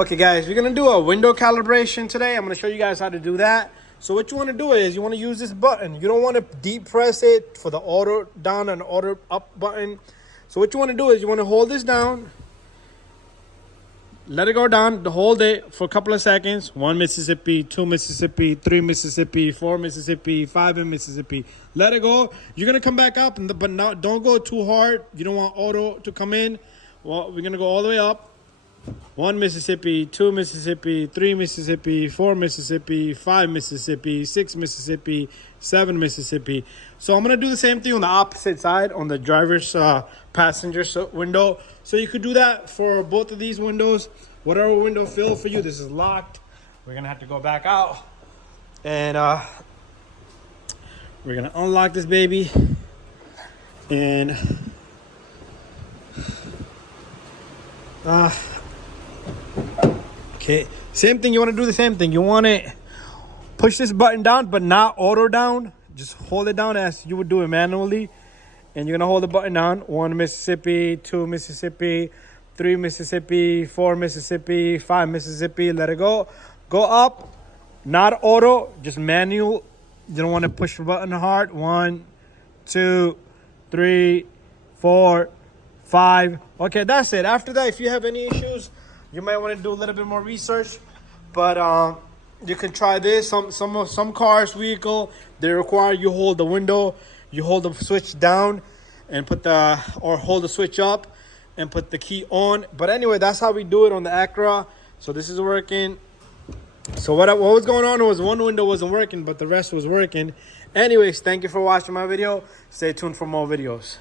Okay guys, we're gonna do a window calibration today. I'm gonna show you guys how to do that. So what you want to do is you want to use this button. You don't want to deep press it for the auto down and auto up button. So what you want to do is you want to hold this down, let it go down, hold it for a couple of seconds. 1 Mississippi, 2 Mississippi, 3 Mississippi, 4 Mississippi, 5 in Mississippi. Let it go. You're gonna come back up, but not, don't go too hard. You don't want auto to come in. Well, we're gonna go all the way up. 1 Mississippi, 2 Mississippi, 3 Mississippi, 4 Mississippi, 5 Mississippi, 6 Mississippi, 7 Mississippi. So I'm going to do the same thing on the opposite side, on the driver's passenger window. So you could do that for both of these windows. Whatever window fill for you. This is locked. We're going to have to go back out. And we're going to unlock this baby. And okay, same thing. You want to do the same thing. You want to push this button down, but not auto down. Just hold it down as you would do it manually. And you're going to hold the button down. 1 Mississippi, 2 Mississippi, 3 Mississippi, 4 Mississippi, 5 Mississippi. Let it go. Go up. Not auto, just manual. You don't want to push the button hard. 1, 2, 3, 4, 5. Okay, that's it. After that, if you have any issues, you might want to do a little bit more research, but you can try this. Some cars, vehicle, they require you hold the window, you hold the switch down, and hold the switch up, and put the key on. But anyway, that's how we do it on the Acura. So this is working. So what was going on was one window wasn't working, but the rest was working. Anyways, thank you for watching my video. Stay tuned for more videos.